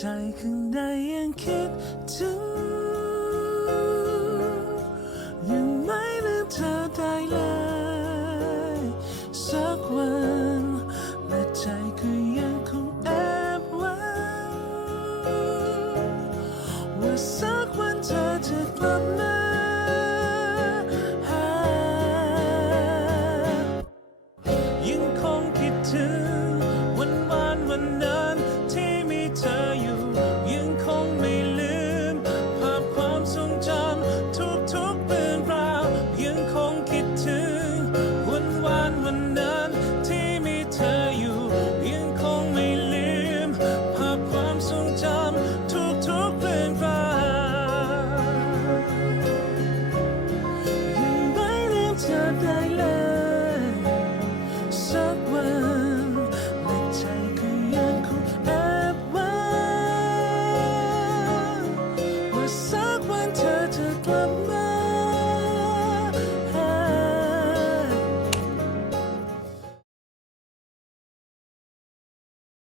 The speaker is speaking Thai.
ใจขึ้นได้ยังคิดถึง ยังไม่ลืมเธอได้เลย สักวันและใจก็ยังคงแอบหวังว่าสักวันเธอจะกลับมาหายังคงคิดถึง ทุกทุกเรื่องราวยิ่งไม่ลืมเธอได้เลย